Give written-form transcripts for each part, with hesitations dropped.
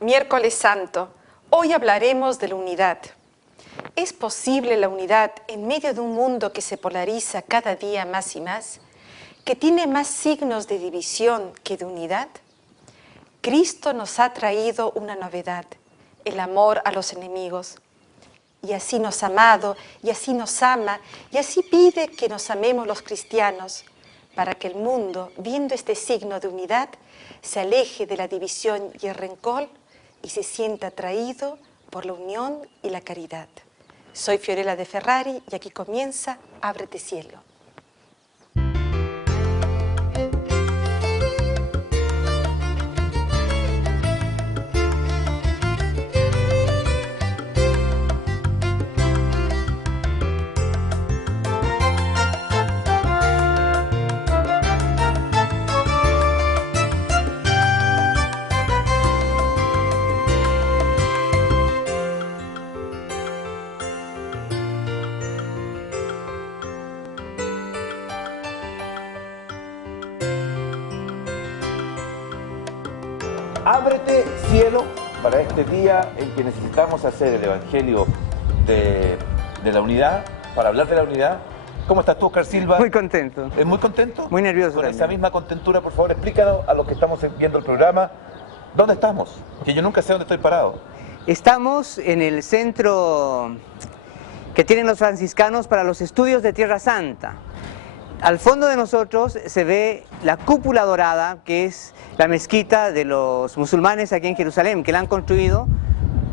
Miércoles Santo. Hoy hablaremos de la unidad. ¿Es posible la unidad en medio de un mundo que se polariza cada día más y más, que tiene más signos de división que de unidad? Cristo nos ha traído una novedad, el amor a los enemigos. Y así nos ha amado, y así nos ama, y así pide que nos amemos los cristianos, para que el mundo, viendo este signo de unidad, se aleje de la división y el rencor y se sienta atraído por la unión y la caridad. Soy Fiorella de Ferrari y aquí comienza Ábrete Cielo. Ábrete cielo para este día en que necesitamos hacer el Evangelio de la unidad, para hablar de la unidad. ¿Cómo estás tú, Oscar Silva? Muy contento. ¿Muy contento? Muy nervioso Con también. esa misma contentura, por favor, explícanos a los que estamos viendo el programa, ¿dónde estamos? Que yo nunca sé dónde estoy parado. Estamos en el centro que tienen los franciscanos para los estudios de Tierra Santa. Al fondo de nosotros se ve la cúpula dorada, que es la mezquita de los musulmanes aquí en Jerusalén, que la han construido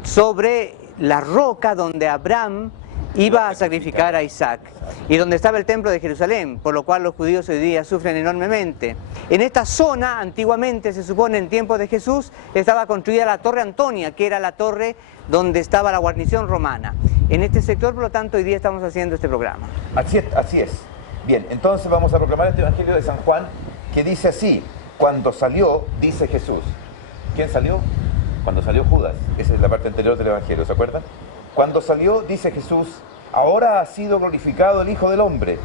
sobre la roca donde Abraham iba a sacrificar a Isaac y donde estaba el templo de Jerusalén, por lo cual los judíos hoy día sufren enormemente. En esta zona, antiguamente, se supone en tiempos de Jesús, estaba construida la Torre Antonia, que era la torre donde estaba la guarnición romana. En este sector, por lo tanto, hoy día estamos haciendo este programa. Así es, así es. Bien, entonces vamos a proclamar este Evangelio de San Juan, que dice así: cuando salió, dice Jesús. ¿Quién salió? Cuando salió Judas. Esa es la parte anterior del Evangelio, ¿se acuerdan? Cuando salió, dice Jesús: ahora ha sido glorificado el Hijo del Hombre,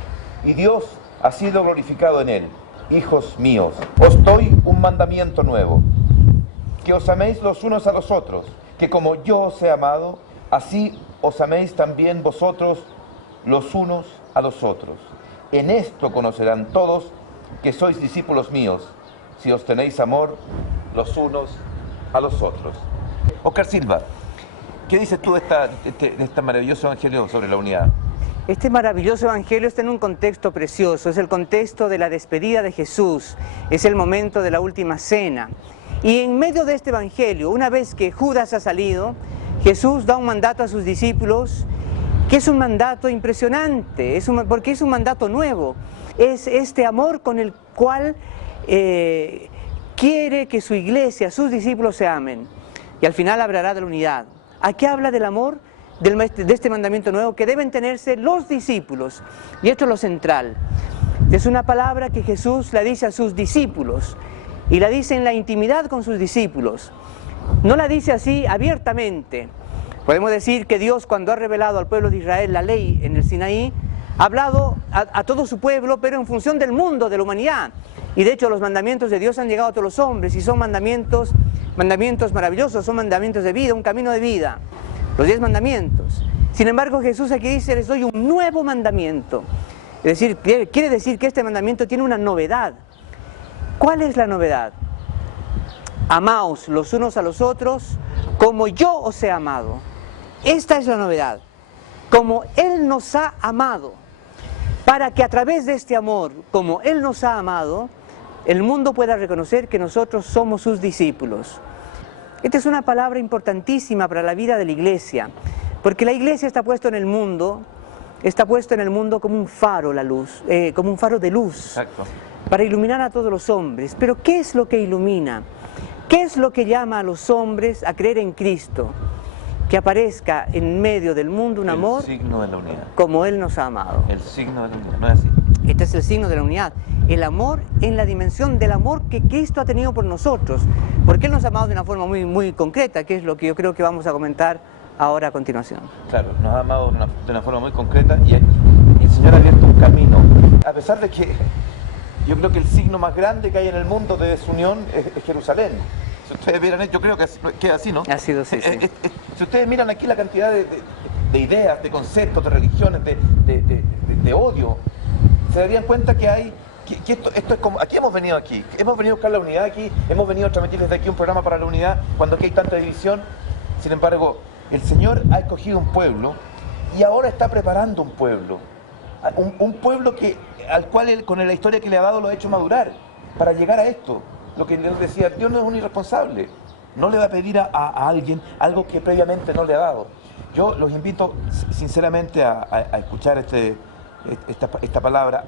y Dios ha sido glorificado en él. Hijos míos, os doy un mandamiento nuevo, que os améis los unos a los otros, que como yo os he amado, así os améis también vosotros los unos a los otros. En esto conocerán todos que sois discípulos míos, si os tenéis amor los unos a los otros. Oscar Silva, ¿qué dices tú de este maravilloso evangelio sobre la unidad? Este maravilloso evangelio está en un contexto precioso, es el contexto de la despedida de Jesús, es el momento de la última cena. Y en medio de este evangelio, una vez que Judas ha salido, Jesús da un mandato a sus discípulos, que es un mandato impresionante, porque es un mandato nuevo. Es este amor con el cual quiere que su iglesia, sus discípulos se amen. Y al final hablará de la unidad. Aquí habla del amor, de este mandamiento nuevo que deben tenerse los discípulos. Y esto es lo central. Es una palabra que Jesús la dice a sus discípulos y la dice en la intimidad con sus discípulos. No la dice así abiertamente. Podemos decir que Dios, cuando ha revelado al pueblo de Israel la ley en el Sinaí, ha hablado a todo su pueblo, pero en función del mundo, de la humanidad. Y de hecho los mandamientos de Dios han llegado a todos los hombres y son mandamientos maravillosos, son mandamientos de vida, un camino de vida. Los 10 mandamientos. Sin embargo, Jesús aquí dice: les doy un nuevo mandamiento. Es decir, quiere decir que este mandamiento tiene una novedad. ¿Cuál es la novedad? Amaos los unos a los otros como yo os he amado. Esta es la novedad. Como Él nos ha amado, para que a través de este amor, como Él nos ha amado, el mundo pueda reconocer que nosotros somos sus discípulos. Esta es una palabra importantísima para la vida de la iglesia, porque la iglesia está puesta en el mundo como un faro, la luz, como un faro de luz. Exacto. Para iluminar a todos los hombres. Pero ¿qué es lo que ilumina? ¿Qué es lo que llama a los hombres a creer en Cristo? Que aparezca en medio del mundo un amor, el signo de la unidad, como Él nos ha amado. El signo de la unidad, ¿no es así? Este es el signo de la unidad, el amor en la dimensión del amor que Cristo ha tenido por nosotros, porque Él nos ha amado de una forma muy, muy concreta, que es lo que yo creo que vamos a comentar ahora a continuación. Claro, nos ha amado de una forma muy concreta y el Señor ha abierto un camino, a pesar de que yo creo que el signo más grande que hay en el mundo de desunión es Jerusalén. Si ustedes vieran, yo creo que queda así, ¿no? Ha sido así, sí. Si ustedes miran aquí la cantidad de ideas, de conceptos, de religiones, de odio, se darían cuenta que hay... Que esto es como... Aquí hemos venido hemos venido a buscar la unidad aquí, hemos venido a transmitir desde aquí un programa para la unidad, cuando aquí hay tanta división. Sin embargo, el Señor ha escogido un pueblo y ahora está preparando un pueblo. Un pueblo al cual Él, con la historia que le ha dado, lo ha hecho madurar para llegar a esto. Lo que Él decía, Dios no es un irresponsable. No le va a pedir a alguien algo que previamente no le ha dado. Yo los invito sinceramente a escuchar esta palabra,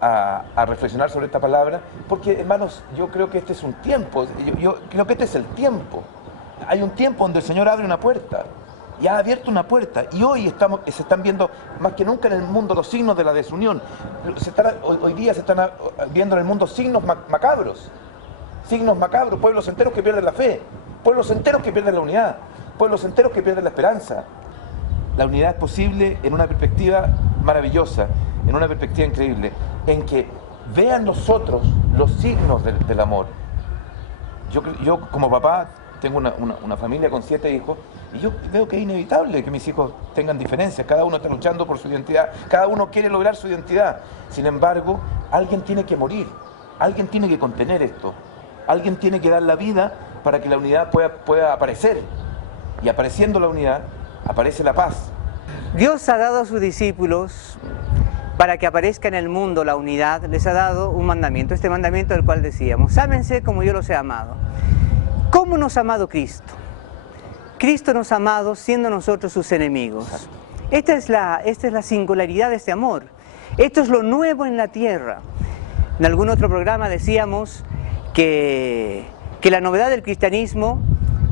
a reflexionar sobre esta palabra, porque, hermanos, yo creo que este es un tiempo, yo creo que este es el tiempo. Hay un tiempo donde el Señor abre una puerta, y ha abierto una puerta, y hoy se están viendo más que nunca en el mundo los signos de la desunión. Hoy día se están viendo en el mundo signos macabros, pueblos enteros que pierden la fe, pueblos enteros que pierden la unidad, pueblos enteros que pierden la esperanza. La unidad es posible en una perspectiva maravillosa, en una perspectiva increíble, en que vean nosotros los signos del amor. Yo como papá tengo una familia con 7 hijos, y yo veo que es inevitable que mis hijos tengan diferencias, cada uno está luchando por su identidad, cada uno quiere lograr su identidad. Sin embargo, alguien tiene que morir, alguien tiene que contener esto, alguien tiene que dar la vida para que la unidad pueda aparecer, y apareciendo la unidad, aparece la paz. Dios ha dado a sus discípulos, para que aparezca en el mundo la unidad, les ha dado un mandamiento, este mandamiento del cual decíamos, ámense como yo los he amado. ¿Cómo nos ha amado Cristo? Cristo nos ha amado siendo nosotros sus enemigos. Esta es la singularidad de este amor. Esto es lo nuevo en la tierra. En algún otro programa decíamos que la novedad del cristianismo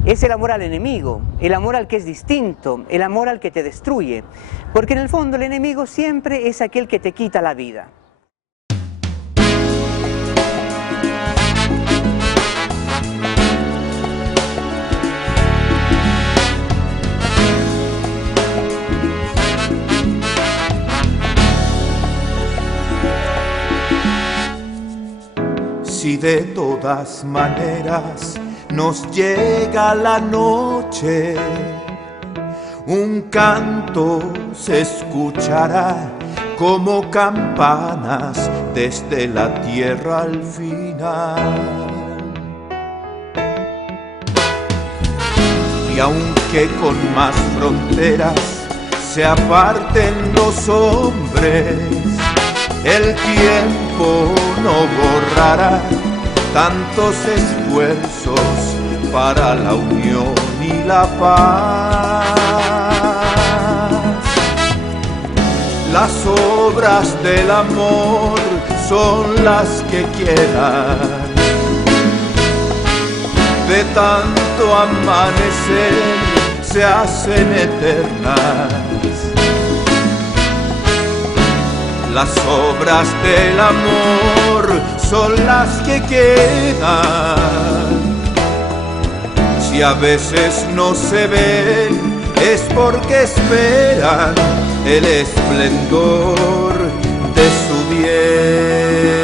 es el amor al enemigo, el amor al que es distinto, el amor al que te destruye. Porque en el fondo el enemigo siempre es aquel que te quita la vida. Si de todas maneras nos llega la noche, un canto se escuchará como campanas desde la tierra al final. Y aunque con más fronteras se aparten los hombres, el tiempo no borrará tantos esfuerzos para la unión y la paz. Las obras del amor son las que quedan de tanto amanecer, se hacen eternas. Las obras del amor son las que quedan. Si a veces no se ven, es porque esperan el esplendor de su bien.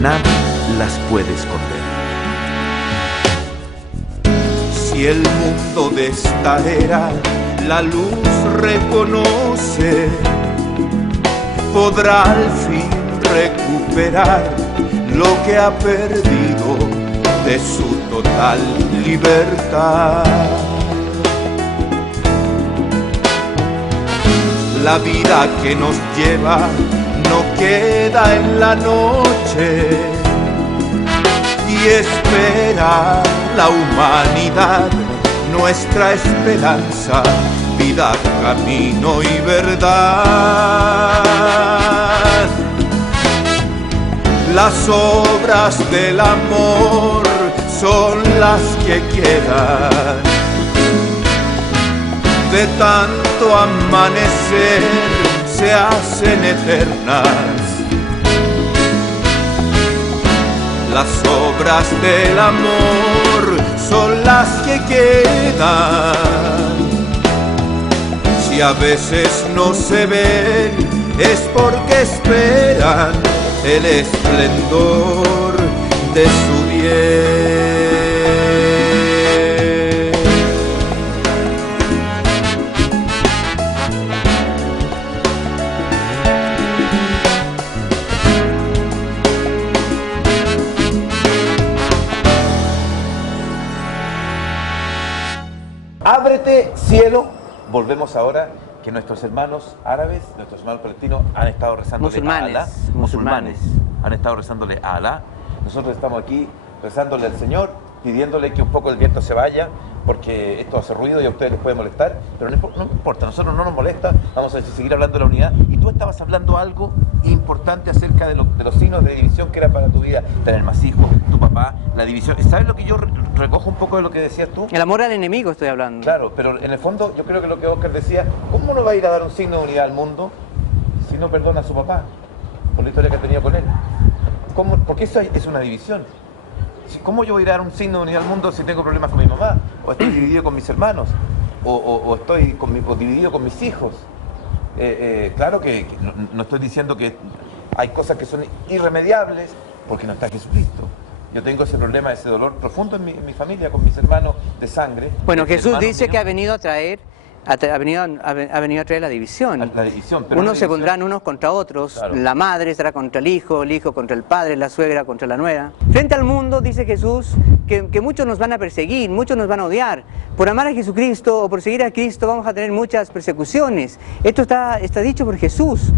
Nada las puede esconder. Si el mundo de esta era la luz reconoce, podrá al fin recuperar lo que ha perdido de su total libertad. La vida que nos lleva no queda en la noche y espera la humanidad, nuestra esperanza, vida, camino y verdad. Las obras del amor son las que quedan de tanto amanecer, se hacen eternas. las obras del amor son las que quedan. Si a veces no se ven, es porque esperan el esplendor de su bien. Ábrete, cielo. Volvemos ahora que nuestros hermanos árabes, nuestros hermanos palestinos han estado rezándole a Alá. Musulmanes han estado rezándole a Alá. Nosotros estamos aquí rezándole al Señor, pidiéndole que un poco el viento se vaya, porque esto hace ruido y a ustedes les puede molestar, pero no importa, a nosotros no nos molesta, vamos a seguir hablando de la unidad. Y tú estabas hablando algo importante acerca de los signos de división que era para tu vida, tener más hijos, tu papá, la división. ¿Sabes lo que yo recojo un poco de lo que decías tú? El amor al enemigo estoy hablando. Claro, pero en el fondo yo creo que lo que Oscar decía, ¿cómo no va a ir a dar un signo de unidad al mundo si no perdona a su papá por la historia que ha tenido con él? ¿Cómo? Porque eso es una división. ¿Cómo yo voy a ir a dar un signo de unidad al mundo si tengo problemas con mi mamá? ¿O estoy dividido con mis hermanos? ¿O estoy dividido con mis hijos? Claro que no estoy diciendo que hay cosas que son irremediables porque no está Jesucristo. Yo tengo ese problema, ese dolor profundo en mi familia, con mis hermanos de sangre. Bueno, Jesús dice que ha venido a traer la división. La división, pero unos se pondrán unos contra otros, claro. La madre estará contra el hijo contra el padre, la suegra contra la nuera. Frente al mundo, dice Jesús, que muchos nos van a perseguir, muchos nos van a odiar. Por amar a Jesucristo o por seguir a Cristo vamos a tener muchas persecuciones. Esto está dicho por Jesús.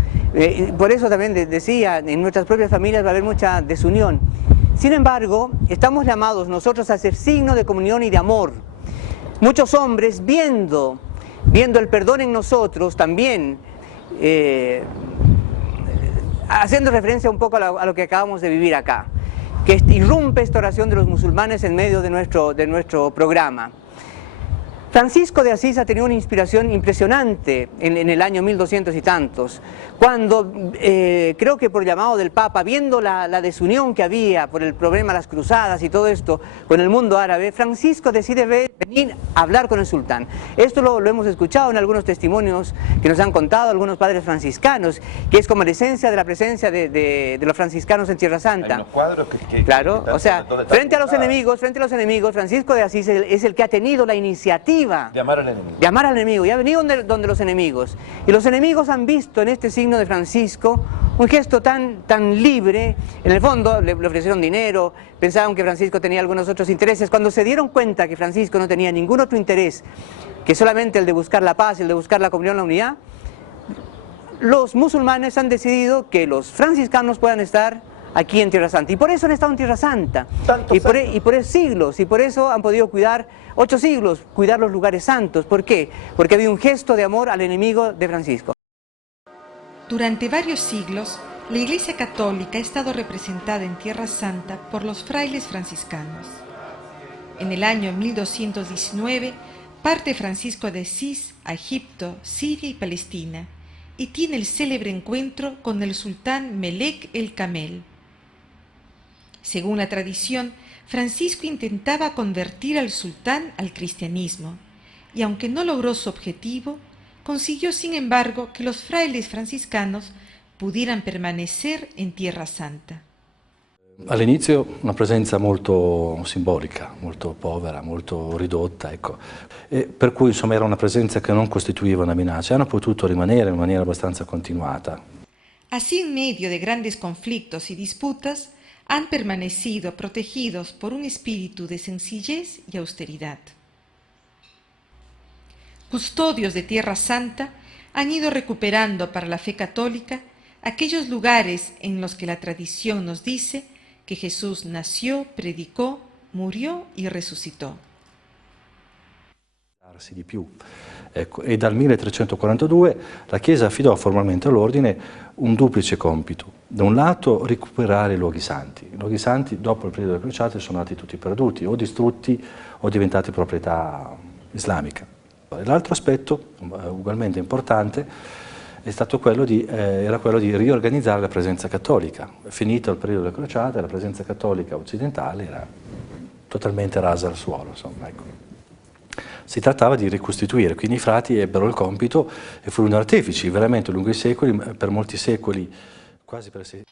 Por eso también decía, en nuestras propias familias va a haber mucha desunión. Sin embargo, estamos llamados nosotros a ser signo de comunión y de amor. Muchos hombres viendo el perdón en nosotros también, haciendo referencia un poco a lo que acabamos de vivir acá, que irrumpe esta oración de los musulmanes en medio de nuestro programa. Francisco de Asís ha tenido una inspiración impresionante en el año 1200 y tantos, cuando creo que por llamado del Papa, viendo la desunión que había por el problema de las cruzadas y todo esto con el mundo árabe, Francisco decide venir a hablar con el sultán. Esto lo hemos escuchado en algunos testimonios que nos han contado algunos padres franciscanos, que es como la esencia de la presencia de los franciscanos en Tierra Santa. Hay unos cuadros que claro, o sea, frente a los enemigos, Francisco de Asís es el que ha tenido la iniciativa de amar al enemigo. Y ha venido donde los enemigos. Y los enemigos han visto en este signo de Francisco un gesto tan libre. En el fondo le ofrecieron dinero, pensaban que Francisco tenía algunos otros intereses. Cuando se dieron cuenta que Francisco no tenía ningún otro interés que solamente el de buscar la paz, el de buscar la comunión, la unidad, los musulmanes han decidido que los franciscanos puedan estar aquí en Tierra Santa. Y por eso han estado en Tierra Santa. Y por siglos. Y por eso han podido cuidar 8 siglos, cuidar los lugares santos. ¿Por qué? Porque había un gesto de amor al enemigo de Francisco. Durante varios siglos, la Iglesia Católica ha estado representada en Tierra Santa por los frailes franciscanos. En el año 1219 parte Francisco de Asís a Egipto, Siria y Palestina y tiene el célebre encuentro con el sultán Melek el Camel. Según la tradición, Francisco intentaba convertir al sultán al cristianismo y aunque no logró su objetivo, consiguió sin embargo que los frailes franciscanos pudieran permanecer en Tierra Santa. All'inizio una presenza molto simbolica, molto povera, molto ridotta, ecco. Per cui insomma era una presenza che non costituiva una minaccia, hanno potuto rimanere in maniera abbastanza continuata. Así en medio de grandes conflictos y disputas, han permanecido protegidos por un espíritu de sencillez y austeridad. Custodios de Tierra Santa han ido recuperando para la fe católica aquellos lugares en los que la tradición nos dice que Jesús nació, predicó, murió y resucitó. Di più. Ecco, e dal 1342 la Chiesa affidò formalmente all'ordine un duplice compito. Da un lato recuperare i luoghi santi. I luoghi santi dopo il periodo delle crociate sono andati tutti perduti, o distrutti o diventati proprietà islamica. L'altro aspetto, ugualmente importante, era quello di riorganizzare la presenza cattolica. Finito il periodo delle crociate, la presenza cattolica occidentale era totalmente rasa al suolo, insomma, ecco. Si trattava di ricostituire, quindi i frati ebbero il compito e furono artefici veramente lungo i secoli, per molti secoli, quasi per secoli.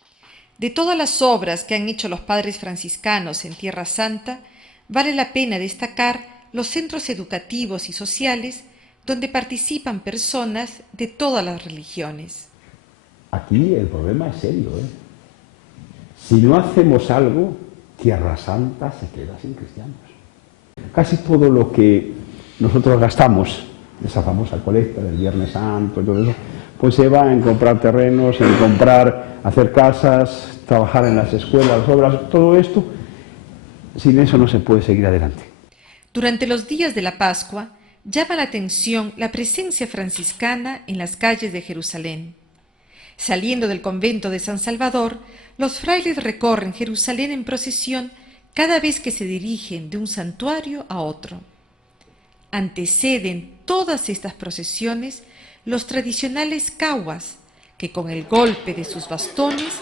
De todas las obras que han hecho los padres franciscanos en Tierra Santa, vale la pena destacar los centros educativos y sociales donde participan personas de todas las religiones. Aquí el problema es serio, ¿eh? Si no hacemos algo, Tierra Santa se queda sin cristianos. Casi todo lo que nosotros gastamos, esa famosa colecta del Viernes Santo y todo eso, pues se va en comprar terrenos, en hacer casas, trabajar en las escuelas, las obras, todo esto, sin eso no se puede seguir adelante. Durante los días de la Pascua, llama la atención la presencia franciscana en las calles de Jerusalén. Saliendo del convento de San Salvador, los frailes recorren Jerusalén en procesión cada vez que se dirigen de un santuario a otro. Anteceden todas estas procesiones los tradicionales cahuas, que con el golpe de sus bastones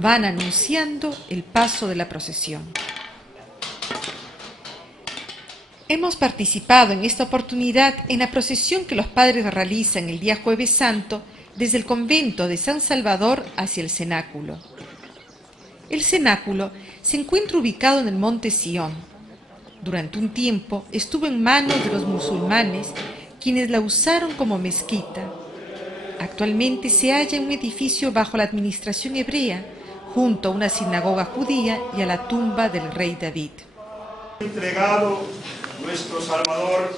van anunciando el paso de la procesión. Hemos participado en esta oportunidad en la procesión que los padres realizan el día Jueves Santo desde el convento de San Salvador hacia el cenáculo. El cenáculo se encuentra ubicado en el monte Sión. Durante un tiempo estuvo en manos de los musulmanes, quienes la usaron como mezquita. Actualmente se halla en un edificio bajo la administración hebrea, junto a una sinagoga judía y a la tumba del rey David. Entregado nuestro Salvador.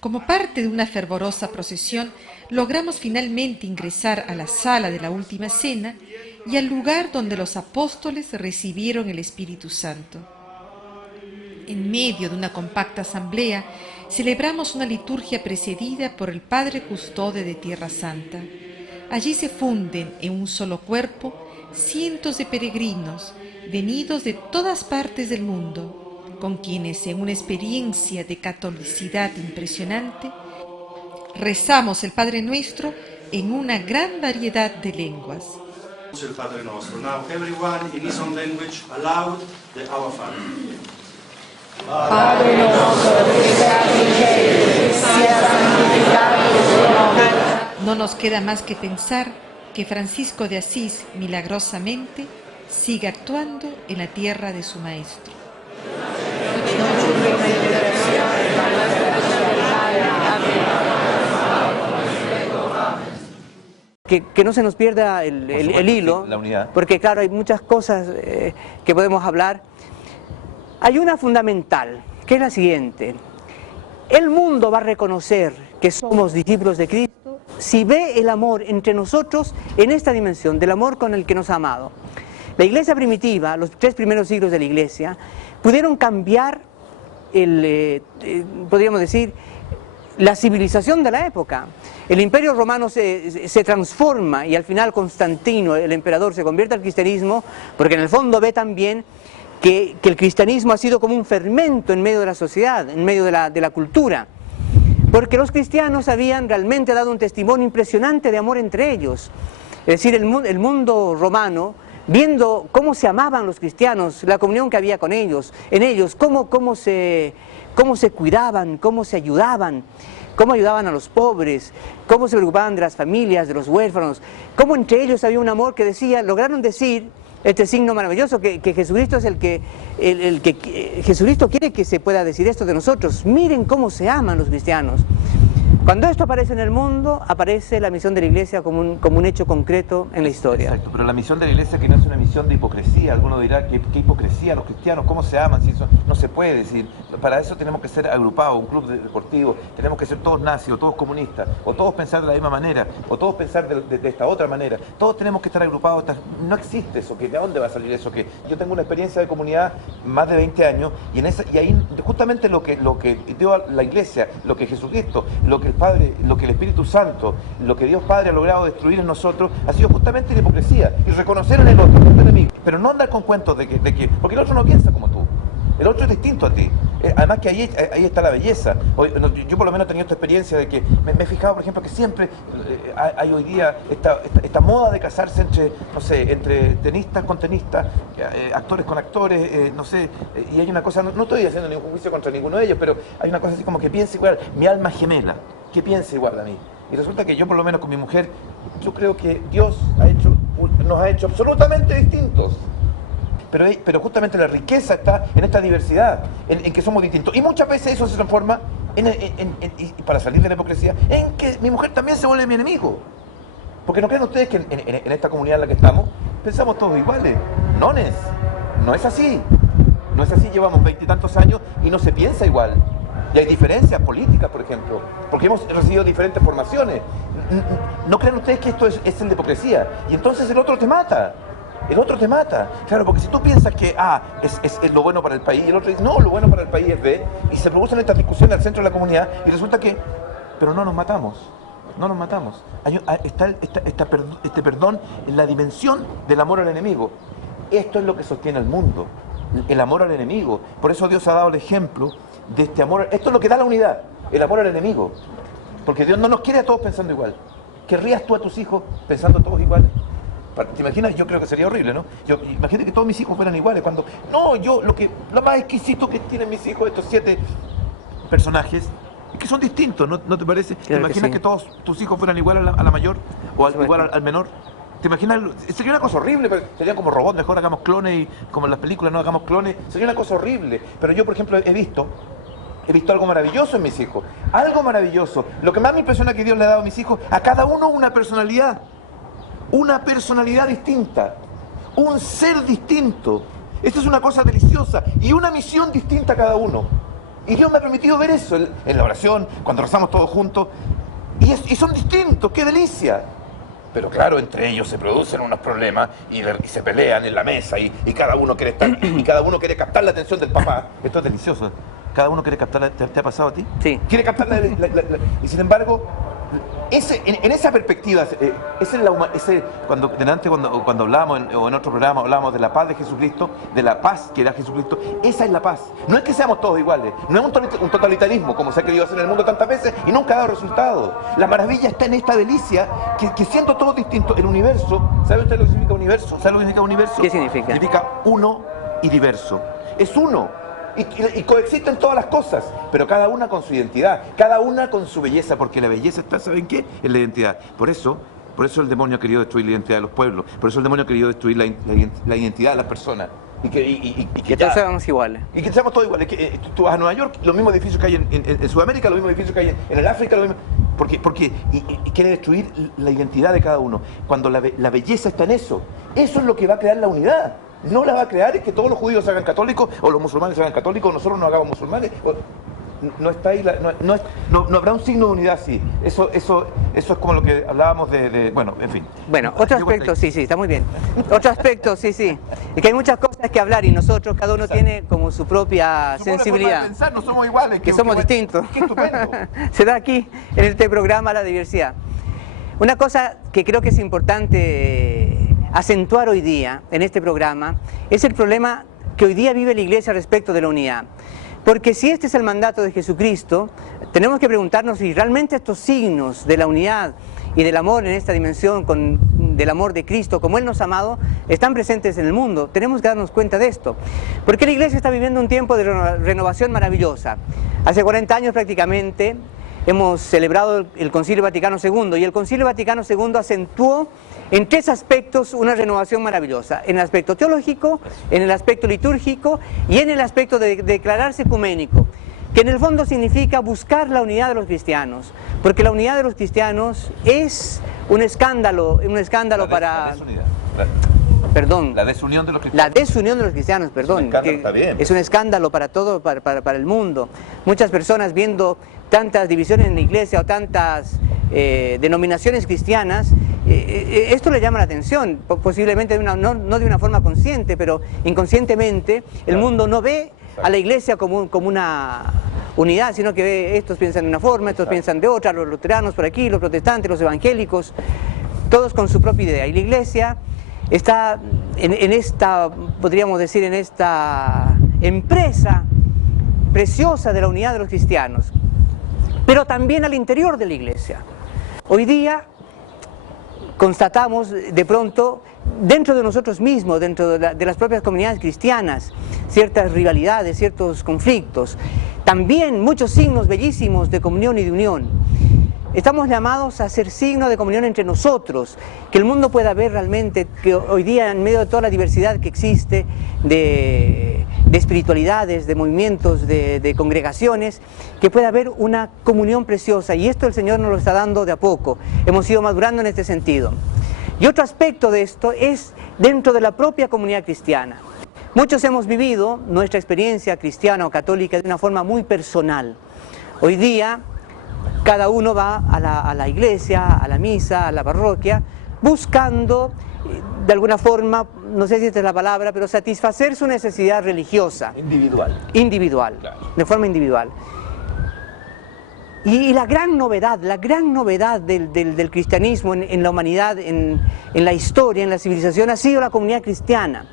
Como parte de una fervorosa procesión, logramos finalmente ingresar a la sala de la Última Cena y al lugar donde los apóstoles recibieron el Espíritu Santo. En medio de una compacta asamblea, celebramos una liturgia precedida por el Padre Custode de Tierra Santa. Allí se funden en un solo cuerpo cientos de peregrinos venidos de todas partes del mundo, con quienes en una experiencia de catolicidad impresionante rezamos el Padre Nuestro en una gran variedad de lenguas. El Padre Nuestro. Now everyone in his own language aloud the Our Father. Padre nuestro que estás en el cielo, sea santificado tu nombre. No nos queda más que pensar que Francisco de Asís milagrosamente sigue actuando en la tierra de su maestro. Que no se nos pierda el hilo, la unidad. porque claro, hay muchas cosas que podemos hablar. Hay una fundamental, que es la siguiente: el mundo va a reconocer que somos discípulos de Cristo si ve el amor entre nosotros en esta dimensión, del amor con el que nos ha amado. La iglesia primitiva, los 3 primeros siglos de la iglesia, pudieron cambiar, podríamos decir, la civilización de la época. El imperio romano se transforma y al final Constantino, el emperador, se convierte al cristianismo porque en el fondo ve también que el cristianismo ha sido como un fermento en medio de la sociedad, en medio de la cultura, porque los cristianos habían realmente dado un testimonio impresionante de amor entre ellos. Es decir, el mundo romano, viendo cómo se amaban los cristianos, la comunión que había con ellos, en ellos, cómo se cuidaban, cómo se ayudaban, cómo ayudaban a los pobres, cómo se preocupaban de las familias, de los huérfanos, cómo entre ellos había un amor que lograron decir este signo maravilloso, que Jesucristo es Jesucristo quiere que se pueda decir esto de nosotros. Miren cómo se aman los cristianos. Cuando esto aparece en el mundo, aparece la misión de la Iglesia como un hecho concreto en la historia. Exacto, pero la misión de la Iglesia que no es una misión de hipocresía. Alguno dirá, ¿qué hipocresía los cristianos? ¿Cómo se aman? Si eso no se puede decir. Para eso tenemos que ser agrupados, un club deportivo, tenemos que ser todos nazis, o todos comunistas, o todos pensar de la misma manera, o todos pensar de esta otra manera. Todos tenemos que estar agrupados. No existe eso. ¿De dónde va a salir eso? Que yo tengo una experiencia de comunidad más de 20 años, y ahí justamente lo que dio la Iglesia, lo que Jesucristo, lo que el Padre, lo que el Espíritu Santo, lo que Dios Padre ha logrado destruir en nosotros, ha sido justamente la hipocresía y reconocer en el otro, en el enemigo, pero no andar con cuentos de que porque el otro no piensa como tú, el otro es distinto a ti, Además que ahí está la belleza. Yo por lo menos he tenido esta experiencia de que me he fijado, por ejemplo, que siempre hay hoy día esta moda de casarse entre tenistas con tenistas, actores con actores, y hay una cosa, no estoy haciendo ningún juicio contra ninguno de ellos, pero hay una cosa así como que piensa igual, mi alma gemela, que piensa igual a mí. Y resulta que yo por lo menos con mi mujer, yo creo que Dios nos ha hecho absolutamente distintos. Pero justamente la riqueza está en esta diversidad, en que somos distintos. Y muchas veces eso se transforma, y para salir de la hipocresía, en que mi mujer también se vuelve mi enemigo. Porque no creen ustedes que en esta comunidad en la que estamos, pensamos todos iguales. No es así. No es así, llevamos 20 y tantos años y no se piensa igual. Y hay diferencias políticas, por ejemplo, porque hemos recibido diferentes formaciones. ¿No creen ustedes que esto es la hipocresía? Y entonces el otro te mata. El otro te mata. Claro, porque si tú piensas que es lo bueno para el país, y el otro dice, no, lo bueno para el país es B, y se producen estas discusiones al centro de la comunidad, y resulta que, pero no nos matamos. No nos matamos. Está este perdón en la dimensión del amor al enemigo. Esto es lo que sostiene el mundo, el amor al enemigo. Por eso Dios ha dado el ejemplo de este amor. Esto es lo que da la unidad, el amor al enemigo. Porque Dios no nos quiere a todos pensando igual. ¿Querrías tú a tus hijos pensando todos iguales? ¿Te imaginas? Yo creo que sería horrible, ¿no? Imagínate que todos mis hijos fueran iguales. Lo más exquisito que tienen mis hijos, estos 7 personajes, es que son distintos, ¿no te parece? Claro. ¿Te imaginas que todos tus hijos fueran igual a la mayor? ¿O igual al menor? ¿Te imaginas? Sería una cosa horrible, pero serían como robots, mejor hagamos clones, y como en las películas no hagamos clones. Sería una cosa horrible. Pero yo, por ejemplo, he visto algo maravilloso en mis hijos. Algo maravilloso. Lo que más me impresiona es que Dios le ha dado a mis hijos, a cada uno una personalidad. Una personalidad distinta, un ser distinto. Esto es una cosa deliciosa y una misión distinta a cada uno. Y Dios me ha permitido ver eso en la oración, cuando rezamos todos juntos. Y son distintos, ¡qué delicia! Pero claro, entre ellos se producen unos problemas y se pelean en la mesa y cada uno quiere estar, y cada uno quiere captar la atención del papá. Esto es delicioso. Cada uno quiere captar ¿te ha pasado a ti? Sí. Quiere captar y sin embargo, en esa perspectiva, cuando hablábamos o en otro programa hablábamos de la paz de Jesucristo, de la paz que da Jesucristo, esa es la paz. No es que seamos todos iguales, no es un totalitarismo como se ha querido hacer en el mundo tantas veces y nunca ha dado resultado. La maravilla está en esta delicia que siendo todos distintos, el universo, ¿sabe usted lo que significa universo? ¿Sabe lo que significa universo? ¿Qué significa? Significa uno y diverso. Es uno. Y coexisten todas las cosas, pero cada una con su identidad, cada una con su belleza, porque la belleza está, ¿saben qué? En la identidad. Por eso el demonio ha querido destruir la identidad de los pueblos, por eso el demonio ha querido destruir la identidad de las personas. Y que todos seamos iguales. Y que seamos todos iguales. Tú vas a Nueva York, los mismos edificios que hay en Sudamérica, los mismos edificios que hay en el África, los mismos, porque quiere destruir la identidad de cada uno. Cuando la belleza está en eso es lo que va a crear la unidad. No la va a crear es que todos los judíos se hagan católicos o los musulmanes se hagan católicos o nosotros nos hagamos musulmanes. No está ahí, no habrá un signo de unidad así. Eso es como lo que hablábamos bueno, en fin. Bueno, otro aspecto, sí, está muy bien. Otro aspecto, sí. Es que hay muchas cosas que hablar y nosotros, cada uno tiene como su propia sensibilidad. Pensar, no somos iguales. Que somos distintos. Qué estupendo. Se da aquí, en este programa, la diversidad. Una cosa que creo que es importante acentuar hoy día en este programa es el problema que hoy día vive la Iglesia respecto de la unidad. Porque si este es el mandato de Jesucristo, tenemos que preguntarnos si realmente estos signos de la unidad y del amor en esta dimensión del amor de Cristo, como Él nos ha amado, están presentes en el mundo. Tenemos que darnos cuenta de esto. Porque la Iglesia está viviendo un tiempo de renovación maravillosa. Hace 40 años prácticamente hemos celebrado el Concilio Vaticano II y el Concilio Vaticano II acentuó en 3 aspectos una renovación maravillosa: en el aspecto teológico, en el aspecto litúrgico y en el aspecto de declararse ecuménico, que en el fondo significa buscar la unidad de los cristianos, porque la unidad de los cristianos es un escándalo para... Perdón. La desunión de los cristianos. La desunión de los cristianos, perdón. Está bien. Es un escándalo para todo, para el mundo. Muchas personas viendo tantas divisiones en la iglesia o tantas denominaciones cristianas, esto le llama la atención, posiblemente no de una forma consciente, pero inconscientemente el mundo no ve a la iglesia como una unidad, sino que ve, estos piensan de una forma, estos piensan de otra, los luteranos por aquí, los protestantes, los evangélicos, todos con su propia idea. Y la iglesia está en esta, podríamos decir, en esta empresa preciosa de la unidad de los cristianos, pero también al interior de la iglesia. Hoy día constatamos de pronto dentro de nosotros mismos, dentro de las propias comunidades cristianas, ciertas rivalidades, ciertos conflictos, también muchos signos bellísimos de comunión y de unión. Estamos llamados a ser signo de comunión entre nosotros, que el mundo pueda ver realmente que hoy día, en medio de toda la diversidad que existe de espiritualidades, de movimientos, de congregaciones, que pueda haber una comunión preciosa, y esto el Señor nos lo está dando de a poco. Hemos ido madurando en este sentido. Y otro aspecto de esto es dentro de la propia comunidad cristiana. Muchos hemos vivido nuestra experiencia cristiana o católica de una forma muy personal. Hoy día cada uno va a la iglesia, a la misa, a la parroquia, buscando de alguna forma, no sé si esta es la palabra, pero satisfacer su necesidad religiosa. Individual, claro. De forma individual. Y la gran novedad del cristianismo en la humanidad, en la historia, en la civilización, ha sido la comunidad cristiana.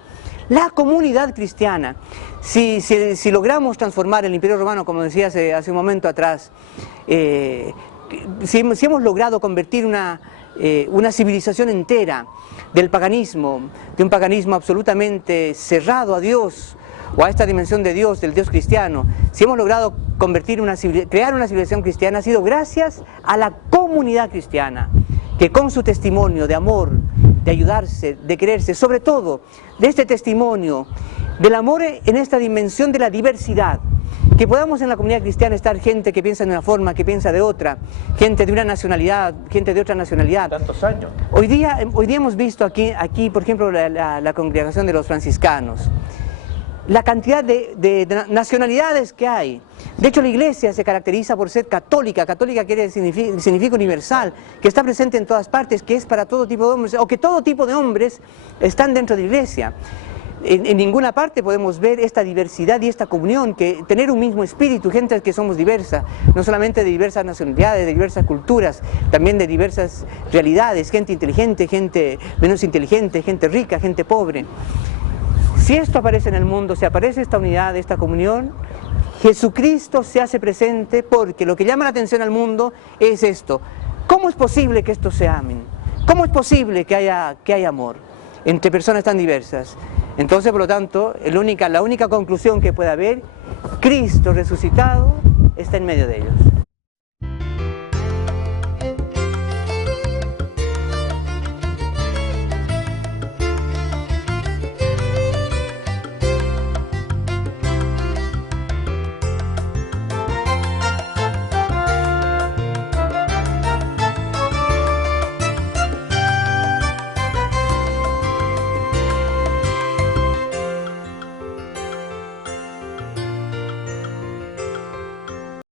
La comunidad cristiana. Si logramos transformar el Imperio Romano, como decía hace un momento atrás, si hemos logrado convertir una civilización entera del paganismo, de un paganismo absolutamente cerrado a Dios, o a esta dimensión de Dios, del Dios cristiano, si hemos logrado crear una civilización cristiana, ha sido gracias a la comunidad cristiana, que con su testimonio de amor, de ayudarse, de quererse, sobre todo de este testimonio del amor en esta dimensión de la diversidad, que podamos en la comunidad cristiana estar gente que piensa de una forma, que piensa de otra, gente de una nacionalidad, gente de otra nacionalidad. Tantos años. Hoy día hemos visto aquí por ejemplo, la congregación de los franciscanos, la cantidad de nacionalidades que hay. De hecho, la iglesia se caracteriza por ser católica. Católica significa universal, que está presente en todas partes, que es para todo tipo de hombres, o que todo tipo de hombres están dentro de la iglesia. En ninguna parte podemos ver esta diversidad y esta comunión, que tener un mismo espíritu, gente que somos diversas, no solamente de diversas nacionalidades, de diversas culturas, también de diversas realidades, gente inteligente, gente menos inteligente, gente rica, gente pobre. Si esto aparece en el mundo, si aparece esta unidad, esta comunión, Jesucristo se hace presente, porque lo que llama la atención al mundo es esto. ¿Cómo es posible que estos se amen? ¿Cómo es posible que haya amor entre personas tan diversas? Entonces, por lo tanto, la única conclusión que puede haber, Cristo resucitado está en medio de ellos.